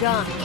gun.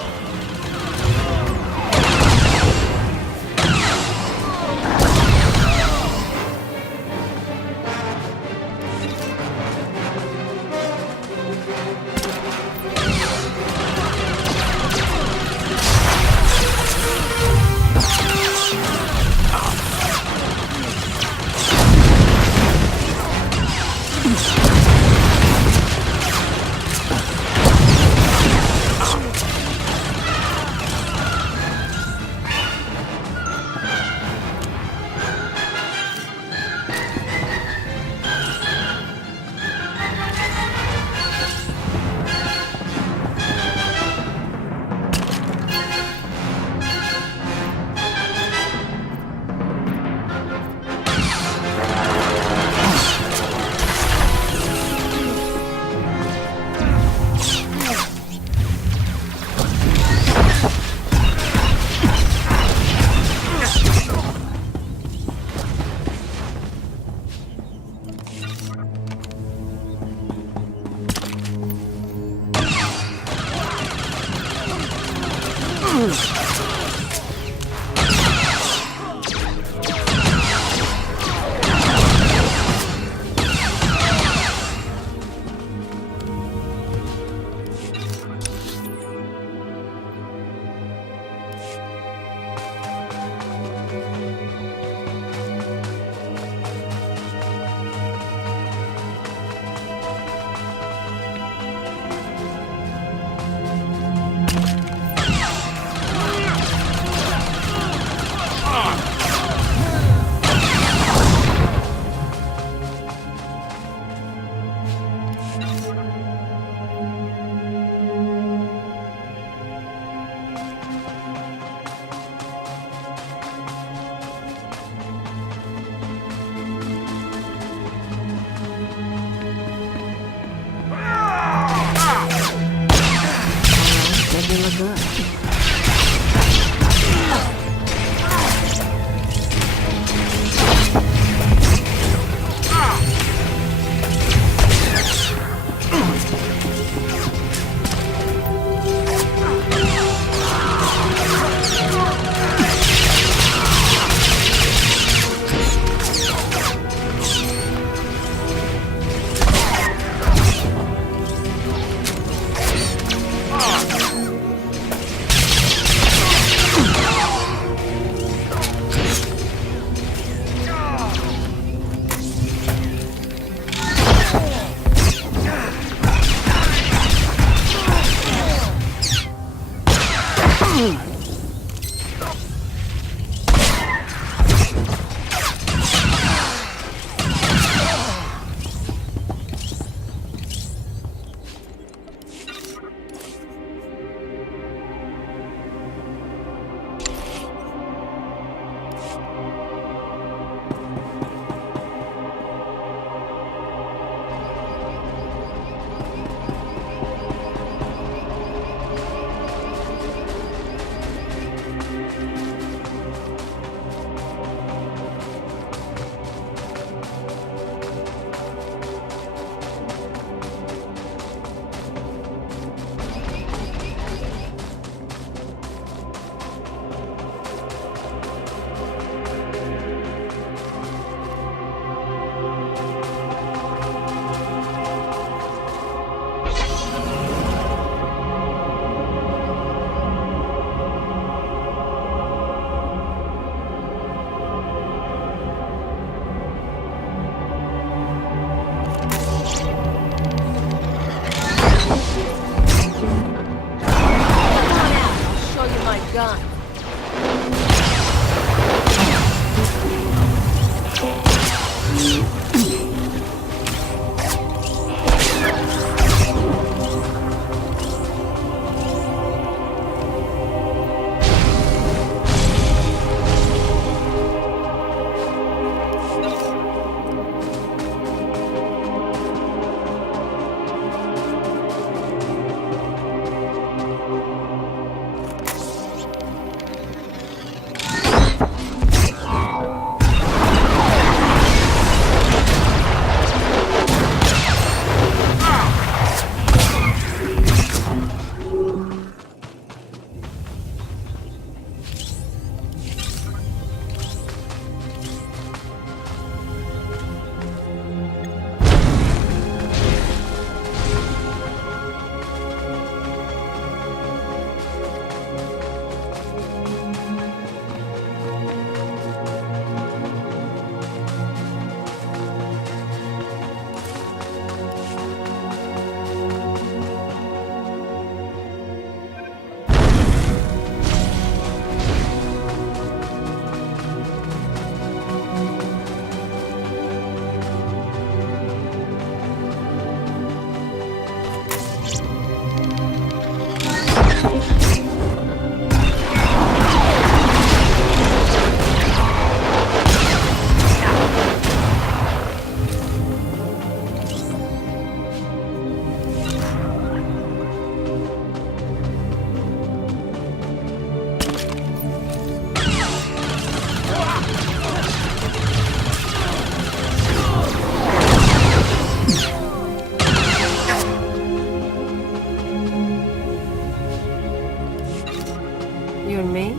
You and me,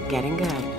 we're getting good.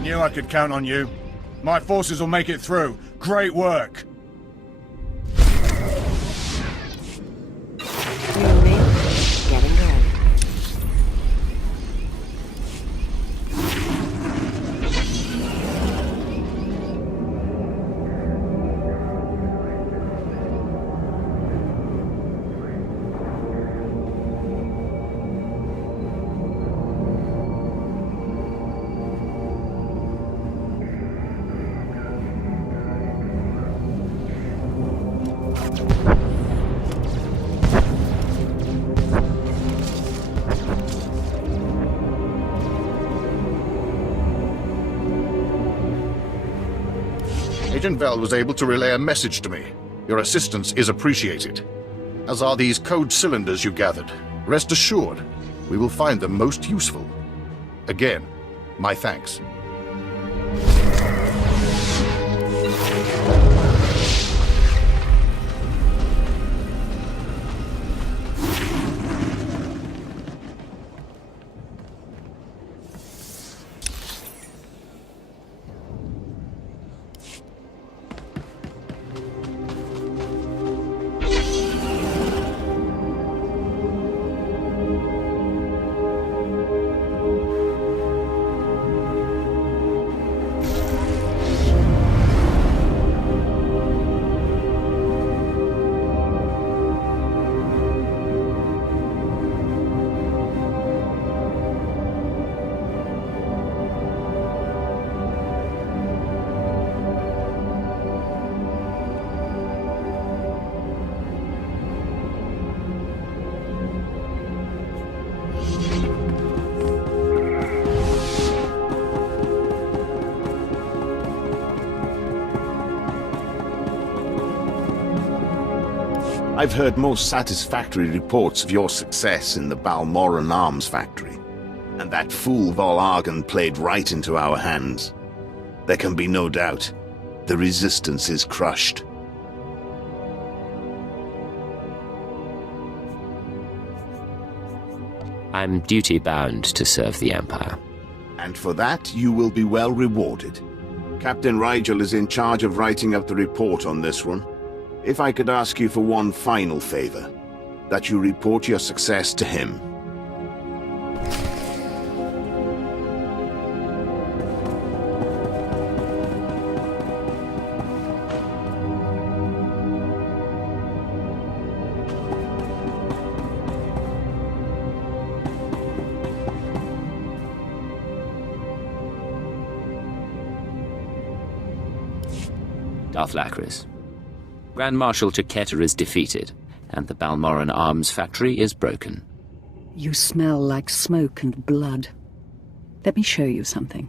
Knew I could count on you. My forces will make it through. Great work. You and me, getting good. Agent Vel was able to relay a message to me. Your assistance is appreciated. As are these code cylinders you gathered. Rest assured, we will find them most useful. Again, my thanks. I've heard most satisfactory reports of your success in the Balmoran arms factory. And that fool Vol-Argon played right into our hands. There can be no doubt. The Resistance is crushed. I'm duty-bound to serve the Empire. And for that, you will be well rewarded. Captain Rigel is in charge of writing up the report on this one. If I could ask you for one final favor, that you report your success to him. Darth Lacris. Grand Marshal Chaketa is defeated, and the Balmoran arms factory is broken. You smell like smoke and blood. Let me show you something.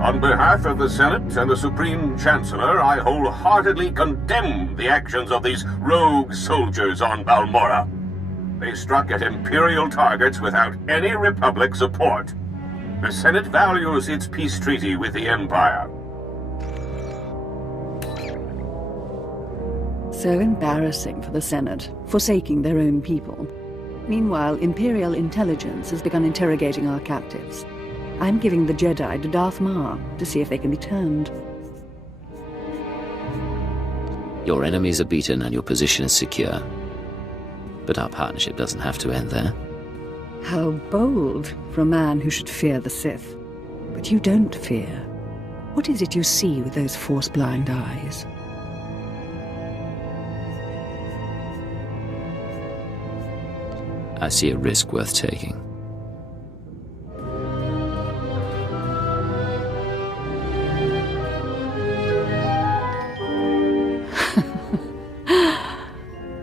On behalf of the Senate and the Supreme Chancellor, I wholeheartedly condemn the actions of these rogue soldiers on Balmora. They struck at Imperial targets without any Republic support. The Senate values its peace treaty with the Empire. So embarrassing for the Senate, forsaking their own people. Meanwhile, Imperial intelligence has begun interrogating our captives. I'm giving the Jedi to Darth Maul to see if they can be turned. Your enemies are beaten and your position is secure. But our partnership doesn't have to end there. How bold for a man who should fear the Sith. But you don't fear. What is it you see with those force-blind eyes? I see a risk worth taking.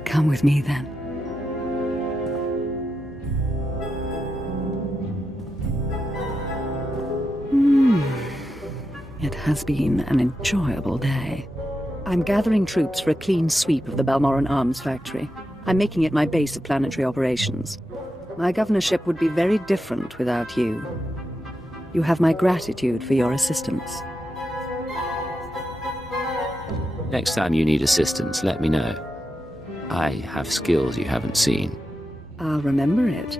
Come with me, then. It has been an enjoyable day. I'm gathering troops for a clean sweep of the Balmoran arms factory. I'm making it my base of planetary operations. My governorship would be very different without you. You have my gratitude for your assistance. Next time you need assistance, let me know. I have skills you haven't seen. I'll remember it.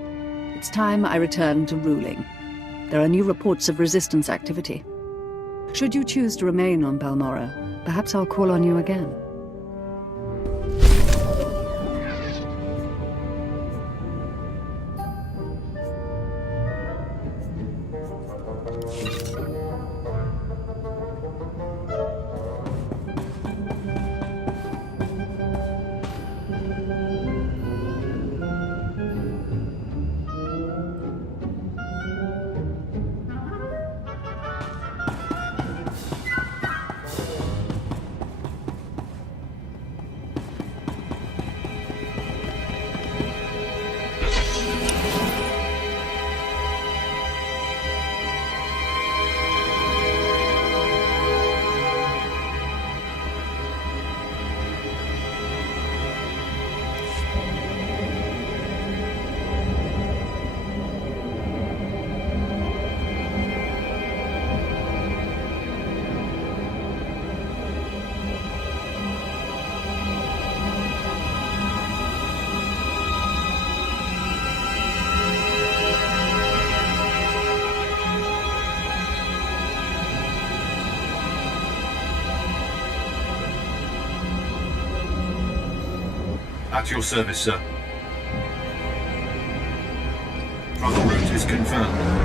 It's time I return to ruling. There are new reports of resistance activity. Should you choose to remain on Balmora, perhaps I'll call on you again. At your service, sir. Travel route is confirmed.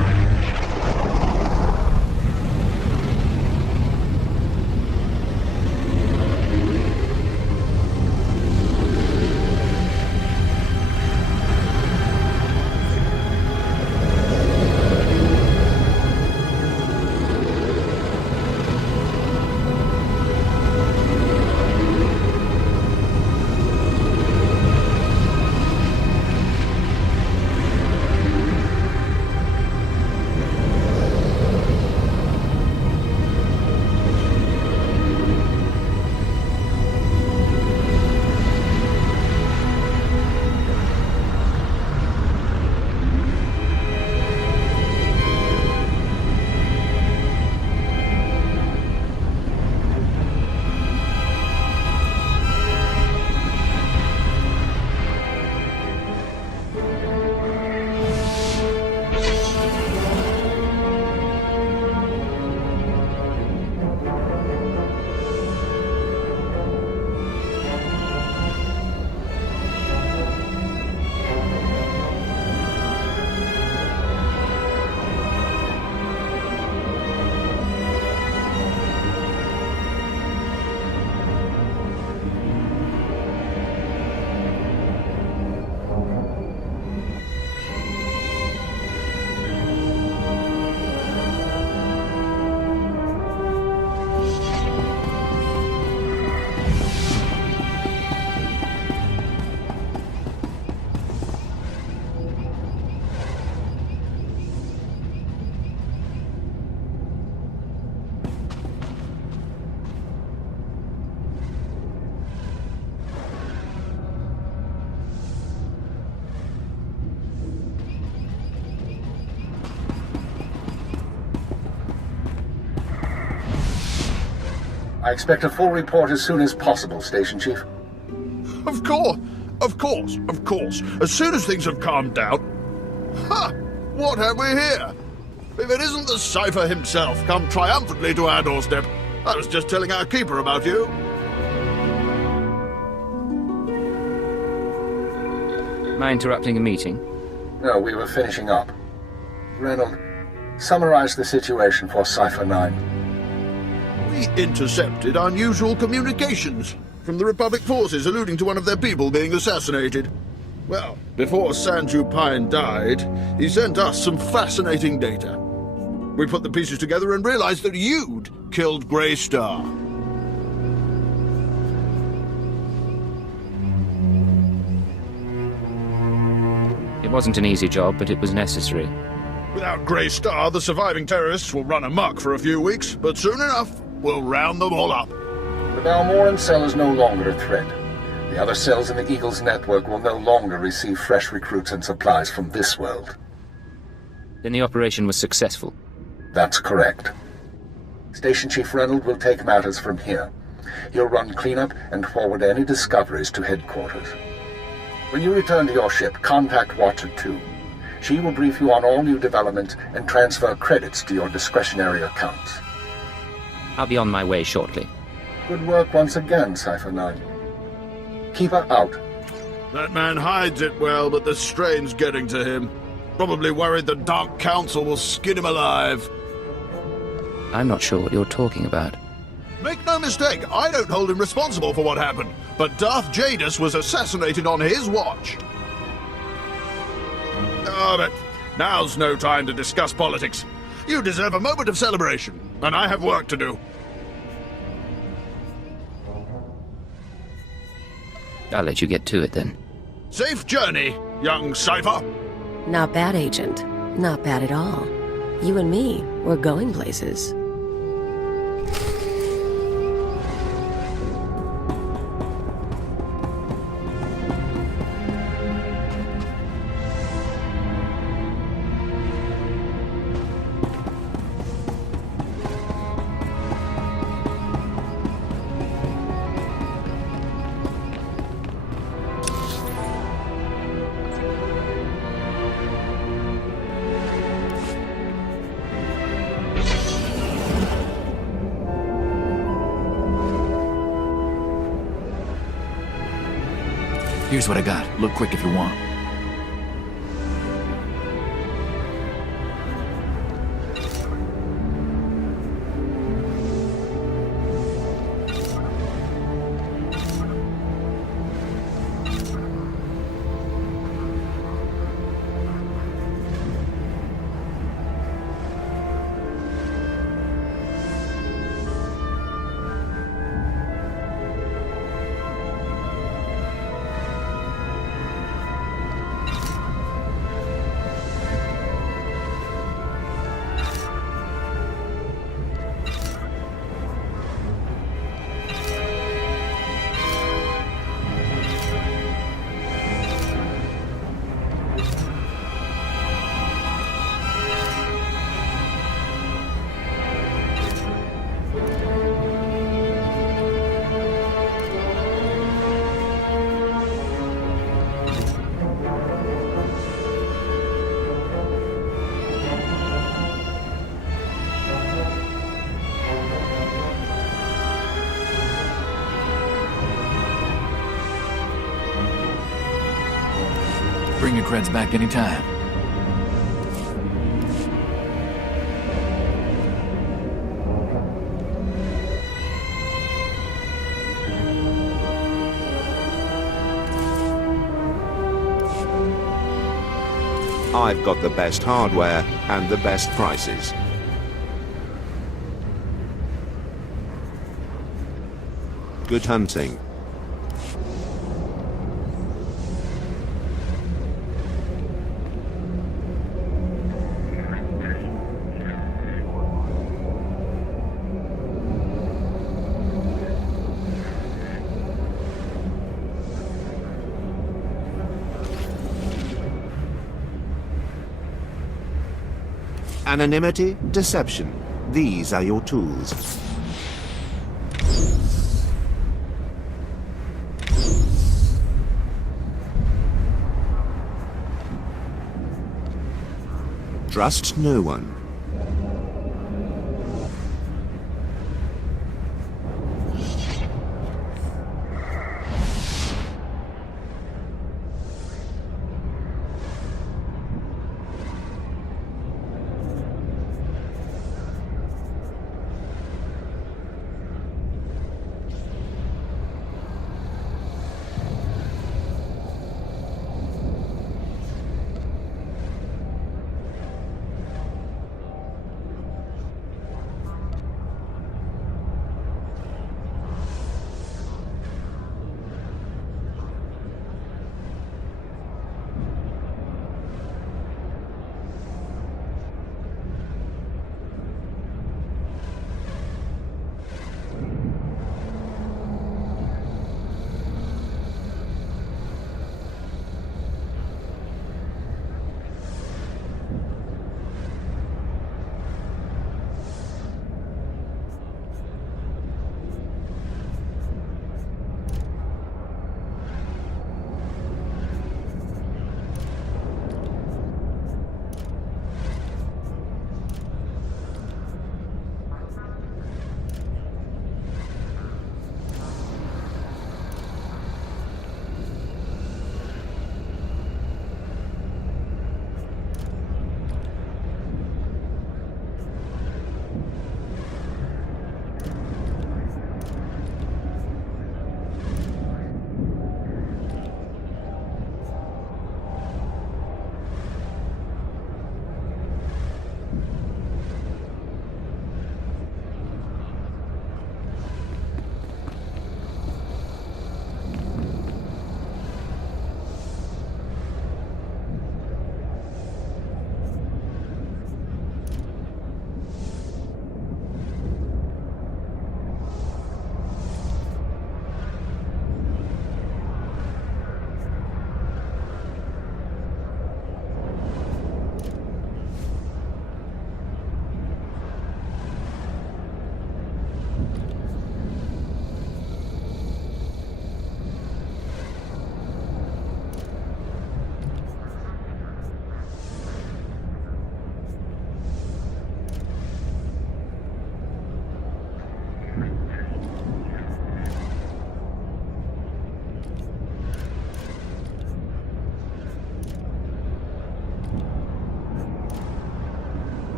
I expect a full report as soon as possible, Station Chief. Of course. As soon as things have calmed down. Ha! What have we here? If it isn't the Cypher himself come triumphantly to our doorstep. I was just telling our keeper about you. Am I interrupting a meeting? No, we were finishing up. Reynold, summarize the situation for Cypher 9. We intercepted unusual communications from the Republic forces alluding to one of their people being assassinated. Well, before Sanju Pine died, he sent us some fascinating data. We put the pieces together and realized that you'd killed Grey Star. It wasn't an easy job, but it was necessary. Without Grey Star, the surviving terrorists will run amok for a few weeks, but soon enough, we'll round them all up. The Balmoran cell is no longer a threat. The other cells in the Eagle's network will no longer receive fresh recruits and supplies from this world. Then the operation was successful. That's correct. Station Chief Reynold will take matters from here. He'll run cleanup and forward any discoveries to headquarters. When you return to your ship, contact Watcher 2. She will brief you on all new developments and transfer credits to your discretionary accounts. I'll be on my way shortly. Good work once again, Cypher 9. Keep her out. That man hides it well, but the strain's getting to him. Probably worried the Dark Council will skin him alive. I'm not sure what you're talking about. Make no mistake, I don't hold him responsible for what happened, but Darth Jadus was assassinated on his watch. Oh, but now's no time to discuss politics. You deserve a moment of celebration, and I have work to do. I'll let you get to it then. Safe journey, young Cypher. Not bad, Agent. Not bad at all. You and me, we're going places. Here's what I got. Look quick if you want. Bring your creds back anytime. I've got the best hardware and the best prices. Good hunting. Anonymity, deception. These are your tools. Trust no one.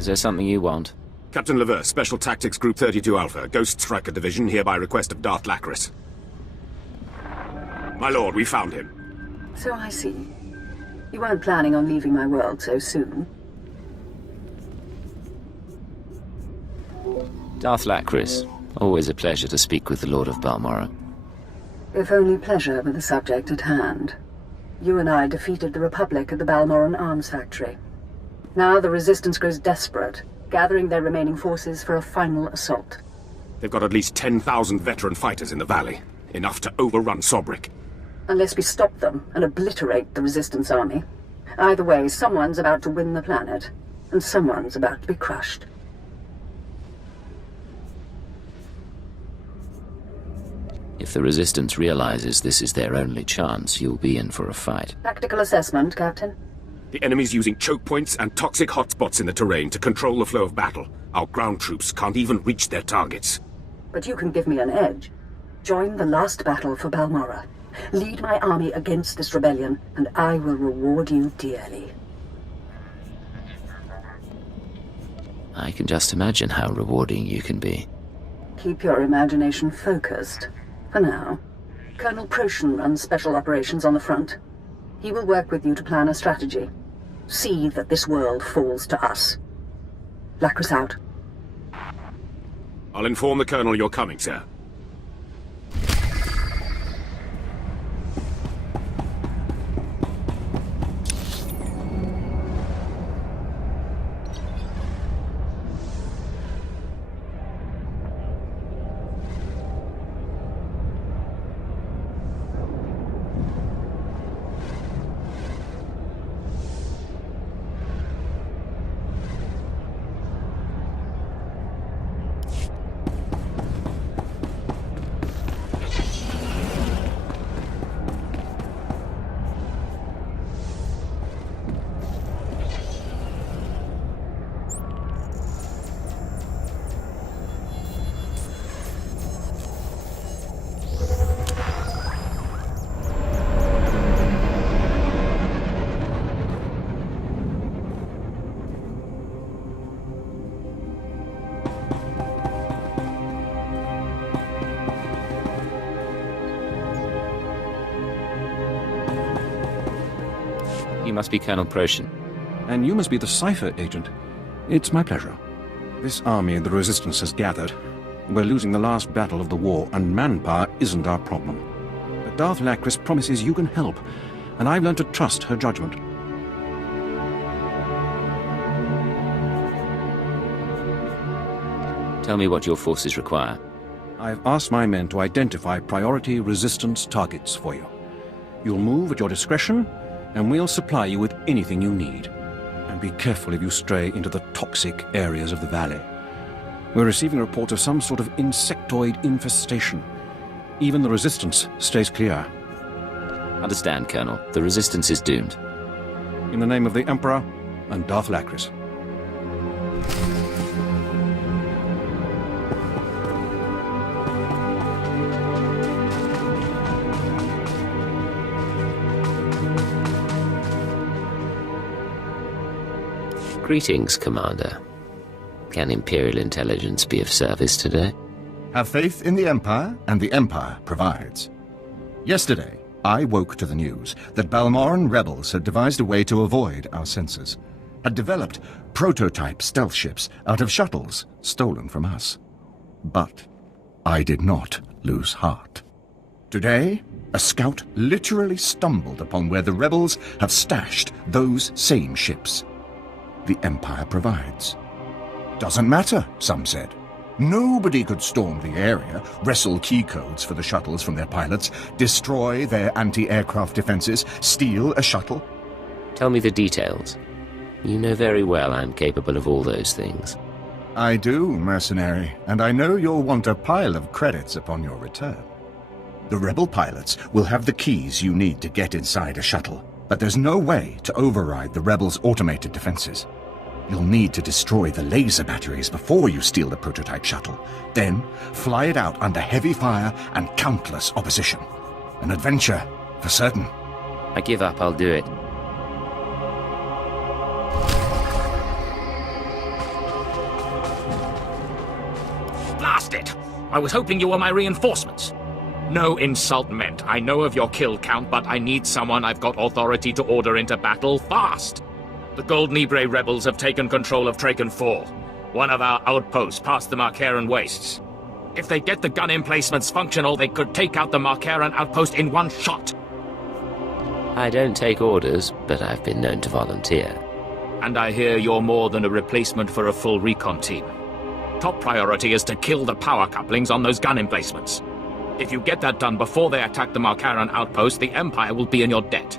Is there something you want? Captain Lever, Special Tactics Group 32 Alpha, Ghost Striker Division, here by request of Darth Lacris. My lord, we found him. So I see. You weren't planning on leaving my world so soon. Darth Lacris. Always a pleasure to speak with the Lord of Balmorra. If only pleasure were the subject at hand. You and I defeated the Republic at the Balmoran Arms Factory. Now the Resistance grows desperate, gathering their remaining forces for a final assault. They've got at least 10,000 veteran fighters in the valley. Enough to overrun Sobrik. Unless we stop them and obliterate the Resistance army. Either way, someone's about to win the planet, and someone's about to be crushed. If the Resistance realizes this is their only chance, you'll be in for a fight. Tactical assessment, Captain. The enemy's using choke points and toxic hotspots in the terrain to control the flow of battle. Our ground troops can't even reach their targets. But you can give me an edge. Join the last battle for Balmorra. Lead my army against this rebellion, and I will reward you dearly. I can just imagine how rewarding you can be. Keep your imagination focused. For now, Colonel Proshin runs special operations on the front. He will work with you to plan a strategy. See that this world falls to us. Lacris out. I'll inform the Colonel you're coming, sir. You must be Colonel Proshin. And you must be the Cypher agent. It's my pleasure. This army the Resistance has gathered. We're losing the last battle of the war, and manpower isn't our problem. But Darth Lacris promises you can help, and I've learned to trust her judgment. Tell me what your forces require. I've asked my men to identify priority Resistance targets for you. You'll move at your discretion, and we'll supply you with anything you need. And be careful if you stray into the toxic areas of the valley. We're receiving reports of some sort of insectoid infestation. Even the Resistance stays clear. Understand, Colonel. The Resistance is doomed. In the name of the Emperor and Darth Lacris. Greetings, Commander. Can Imperial intelligence be of service today? Have faith in the Empire, and the Empire provides. Yesterday, I woke to the news that Balmoran rebels had devised a way to avoid our sensors, had developed prototype stealth ships out of shuttles stolen from us. But I did not lose heart. Today, a scout literally stumbled upon where the rebels have stashed those same ships. The Empire provides. Doesn't matter, some said. Nobody could storm the area, wrestle key codes for the shuttles from their pilots, destroy their anti-aircraft defenses, steal a shuttle. Tell me the details. You know very well I'm capable of all those things. I do, mercenary, and I know you'll want a pile of credits upon your return. The rebel pilots will have the keys you need to get inside a shuttle, but there's no way to override the rebels' automated defenses. You'll need to destroy the laser batteries before you steal the prototype shuttle, then fly it out under heavy fire and countless opposition. An adventure, for certain. I give up, I'll do it. Blast it! I was hoping you were my reinforcements. No insult meant. I know of your kill count, but I need someone I've got authority to order into battle fast. The Gold Nibre rebels have taken control of Traken 4, one of our outposts past the Marcaran wastes. If they get the gun emplacements functional, they could take out the Marcaran outpost in one shot. I don't take orders, but I've been known to volunteer. And I hear you're more than a replacement for a full recon team. Top priority is to kill the power couplings on those gun emplacements. If you get that done before they attack the Markaran outpost, the Empire will be in your debt.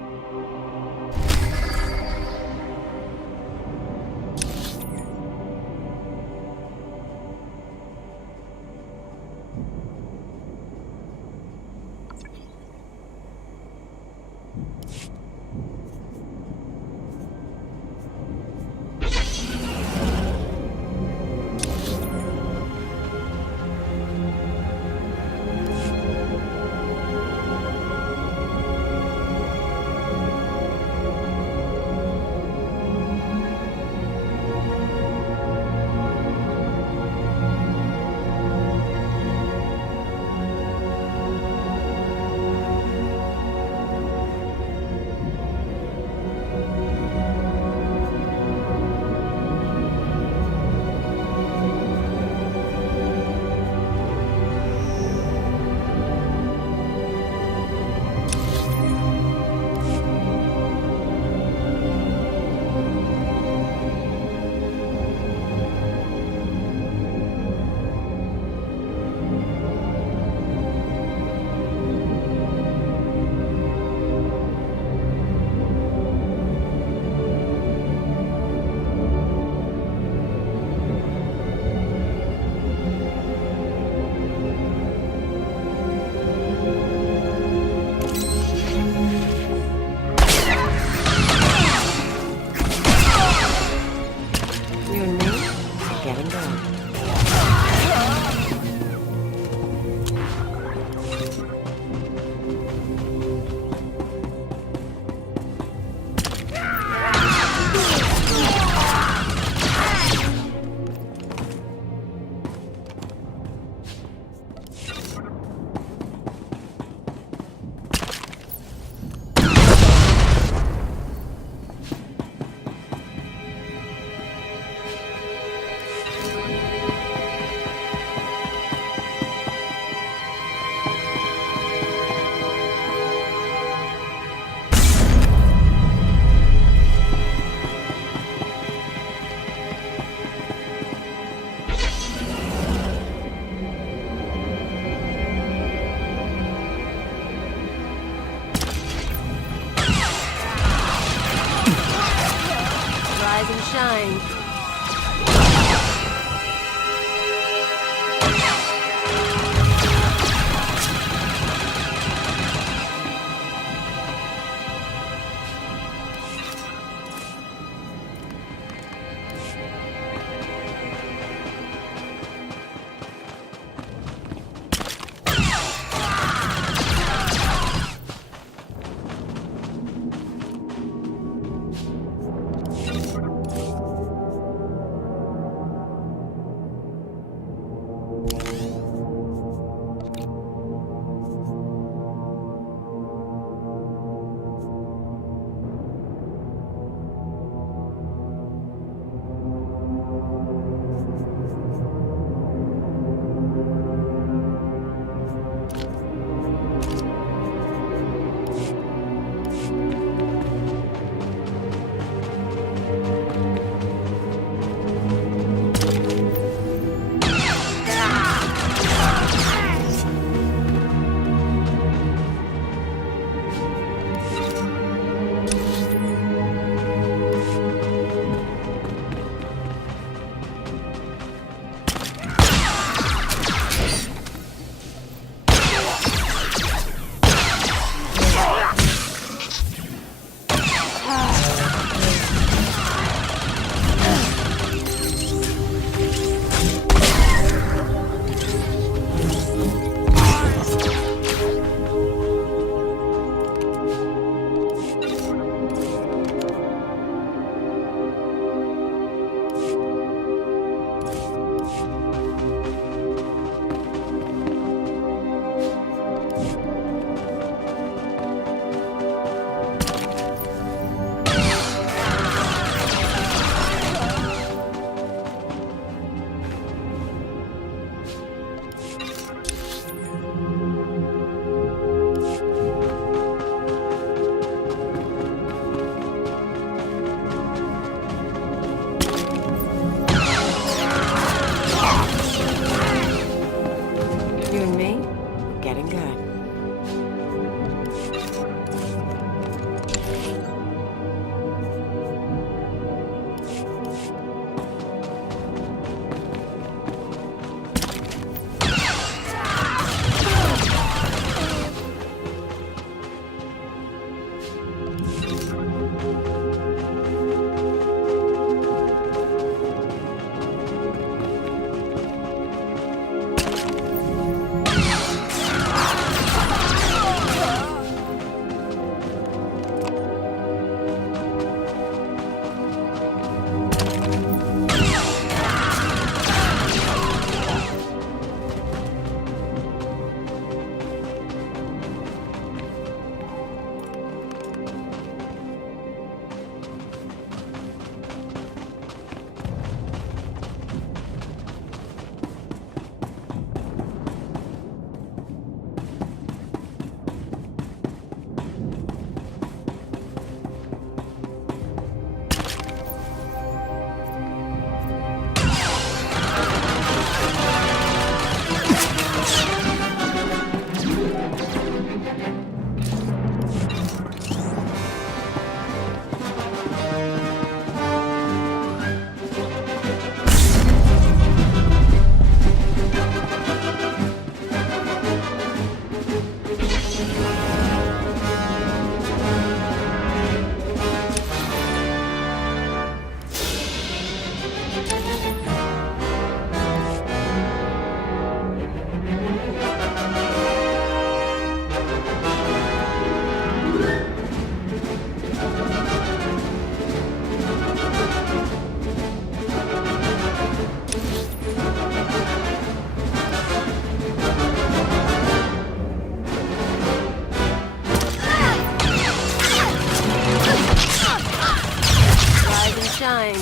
Shine. Rise and shine.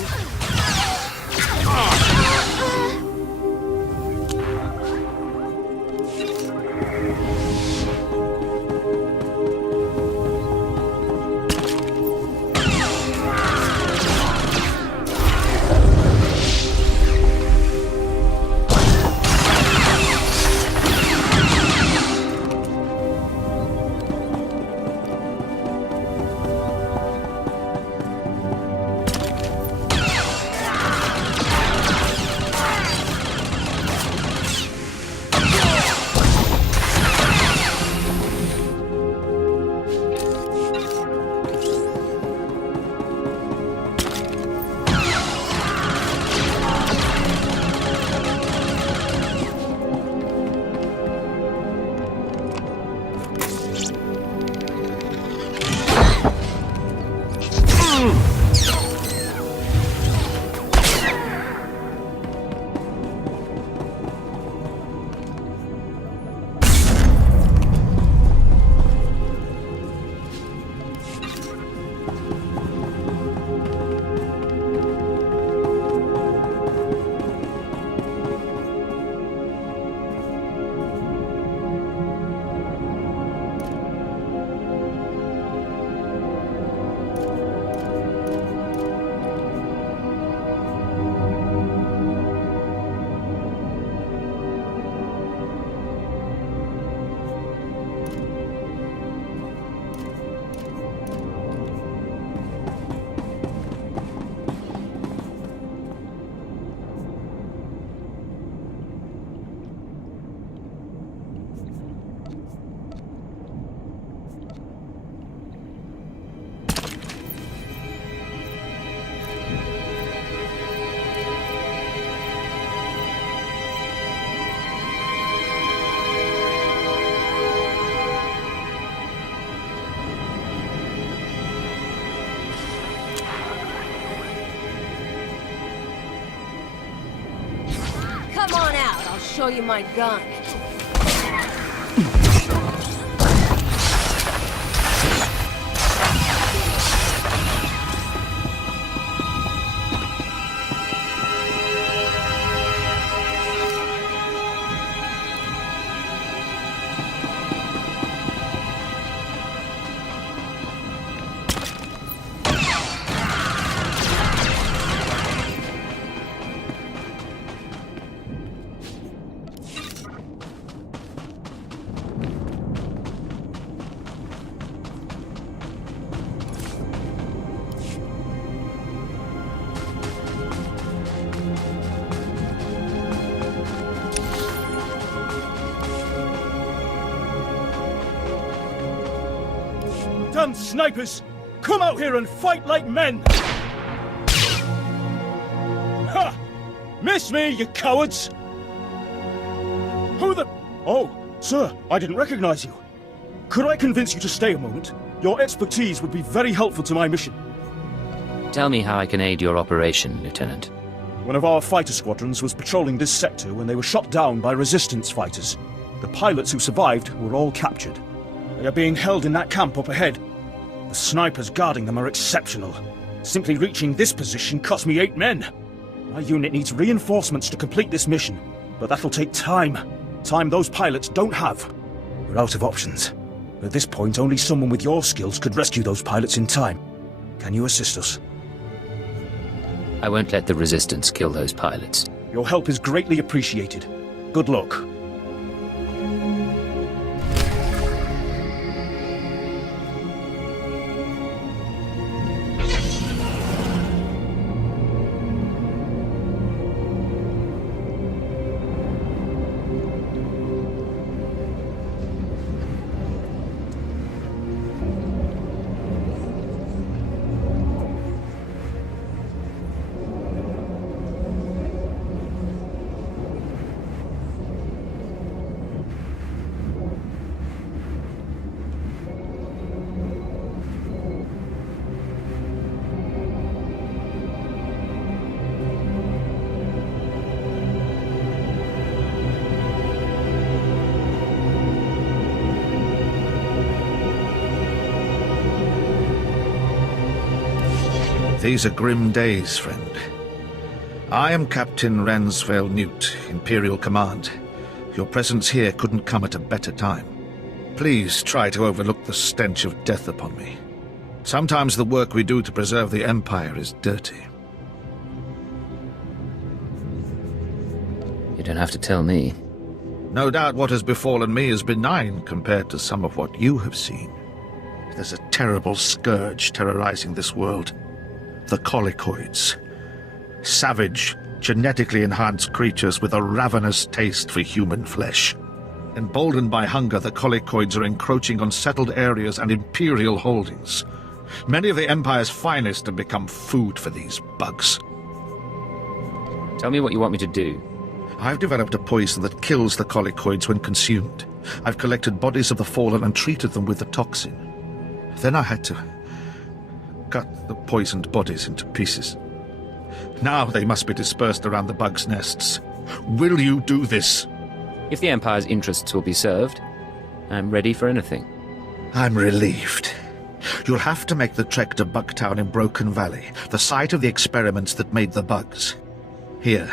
Come on out, I'll show you my gun. Damn snipers! Come out here and fight like men! Ha! Miss me, you cowards! Who the... Oh, sir, I didn't recognize you. Could I convince you to stay a moment? Your expertise would be very helpful to my mission. Tell me how I can aid your operation, Lieutenant. One of our fighter squadrons was patrolling this sector when they were shot down by resistance fighters. The pilots who survived were all captured. They are being held in that camp up ahead. The snipers guarding them are exceptional. Simply reaching this position cost me 8 men. My unit needs reinforcements to complete this mission, but that'll take time. Time those pilots don't have. We're out of options. At this point, only someone with your skills could rescue those pilots in time. Can you assist us? I won't let the Resistance kill those pilots. Your help is greatly appreciated. Good luck. These are grim days, friend. I am Captain Ransvale Newt, Imperial Command. Your presence here couldn't come at a better time. Please try to overlook the stench of death upon me. Sometimes the work we do to preserve the Empire is dirty. You don't have to tell me. No doubt what has befallen me is benign compared to some of what you have seen. There's a terrible scourge terrorizing this world. The Colicoids. Savage, genetically enhanced creatures with a ravenous taste for human flesh. Emboldened by hunger, the Colicoids are encroaching on settled areas and Imperial holdings. Many of the Empire's finest have become food for these bugs. Tell me what you want me to do. I've developed a poison that kills the Colicoids when consumed. I've collected bodies of the fallen and treated them with the toxin. Then I had to cut the poisoned bodies into pieces. Now they must be dispersed around the bugs' nests. Will you do this? If the Empire's interests will be served, I'm ready for anything. I'm relieved. You'll have to make the trek to Bugtown in Broken Valley, the site of the experiments that made the bugs. Here,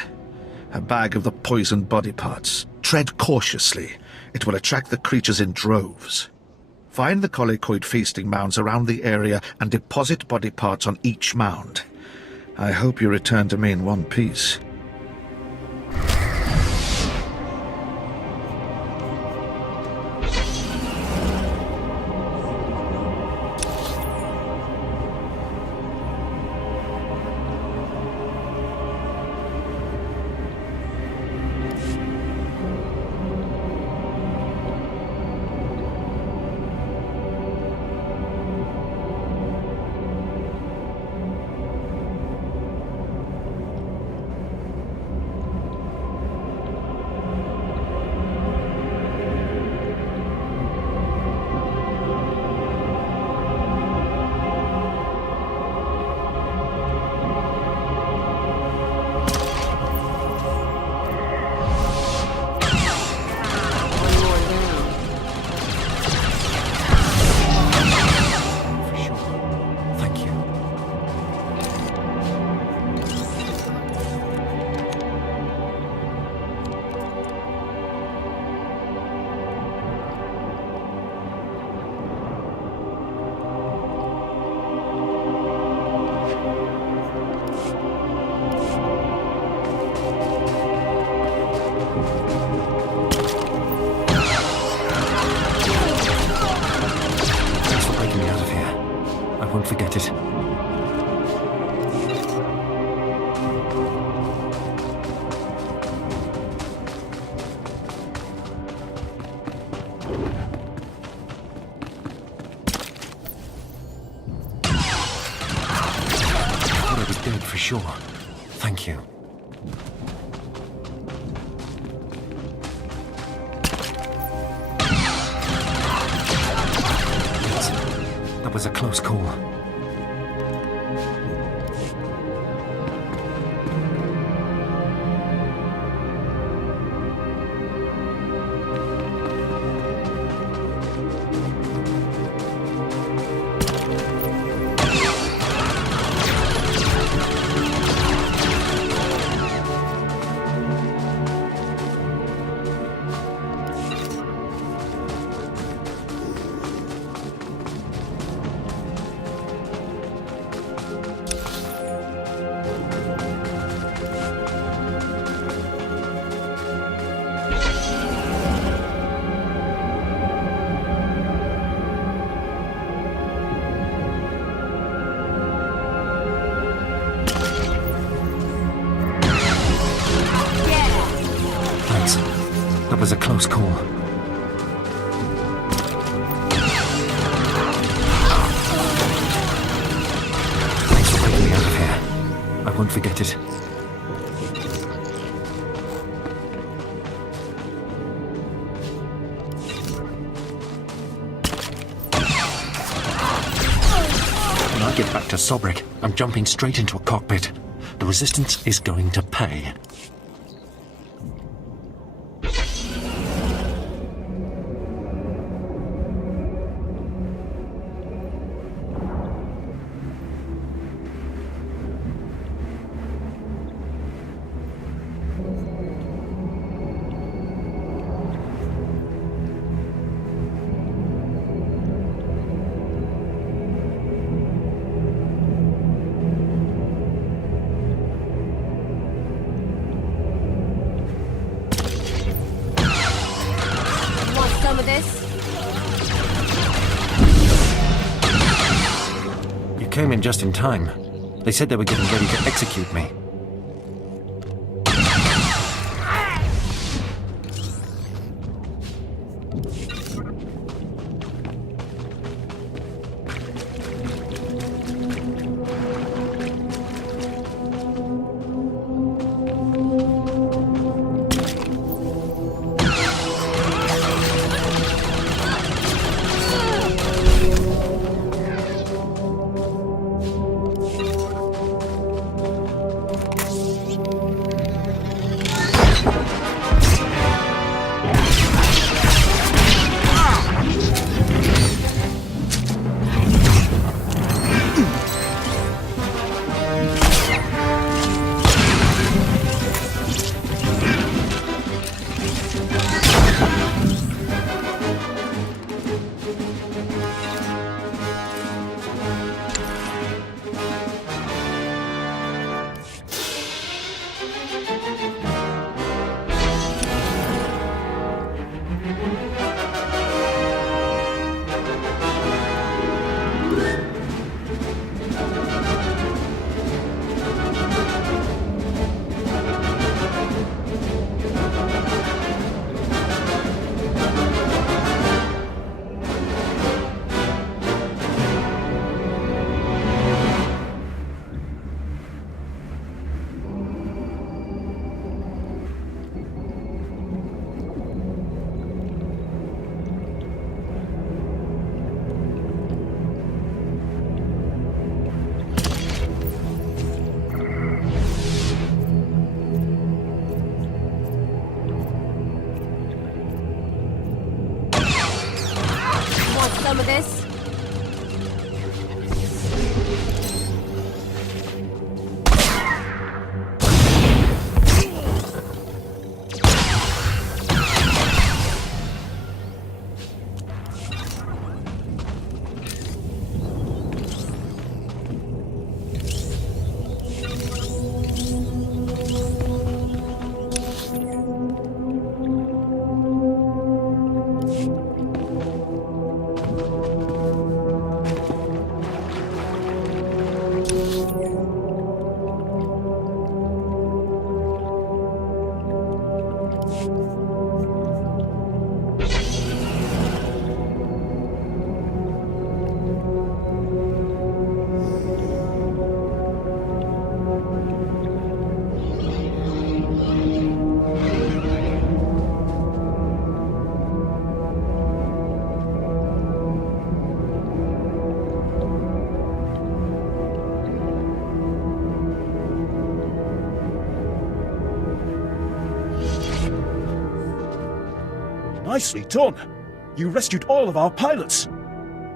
a bag of the poisoned body parts. Tread cautiously. It will attract the creatures in droves. Find the Colicoid feasting mounds around the area and deposit body parts on each mound. I hope you return to me in one piece. Forget it. I thought I was dead for sure. Thank you. That was a close call. That was a close call. Thanks for bringing me out of here. I won't forget it. When I get back to Sobrik, I'm jumping straight into a cockpit. The Resistance is going to pay. came in just in time. They said they were getting ready to execute me. Some of this. Nicely done. You rescued all of our pilots.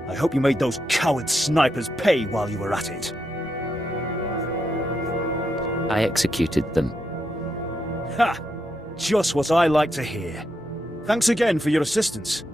I hope you made those coward snipers pay while you were at it. I executed them. Ha! Just what I like to hear. Thanks again for your assistance.